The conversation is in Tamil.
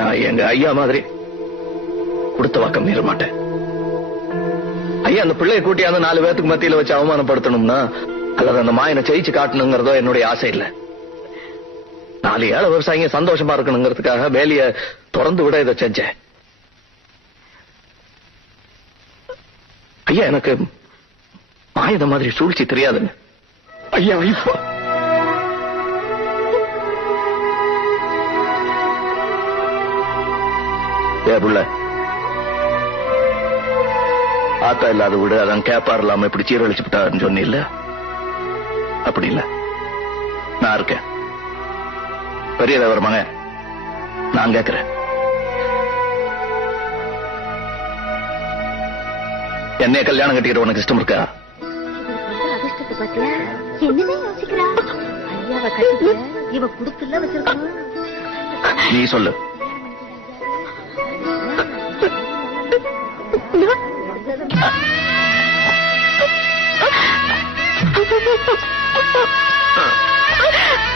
நான் எங்க ஐயா மாதிரி கொடுத்த வாக்கம் மீற மாட்டேன். ஐயா அந்த பிள்ளைய கூட்டியாந்து நாலு பேத்துக்கு மத்தியில வச்சு அவமானப்படுத்தணும்னா அல்லது அந்த மாயனை ஜெயிச்சு காட்டணுங்கிறதோ என்னுடைய ஆசை இல்ல. நாலு ஏழை விவசாயிங்க சந்தோஷமா இருக்கணுங்கிறதுக்காக வேலைய திறந்து விட இதை செஞ்சேன். ஐயா எனக்கு மாயத மாதிரி சூழ்ச்சி தெரியாதுங்க. ஐயா ஐயா. ஏ புள்ள. ஆத்தா இல்லாத விடு அதான் கேப்பார் இல்லாம இப்படி சீரழிச்சு விட்டாருன்னு சொன்னில்ல? அப்படி இல்ல. நான் இருக்கேன். பெரியதவர் மகன் நான் கேட்கிறேன் என்னைய கல்யாணம் கட்டிக்கிட்டு உனக்கு இஷ்டம் இருக்கா? அதிர்ஷ்டத்தை பத்தியா ఆ ah.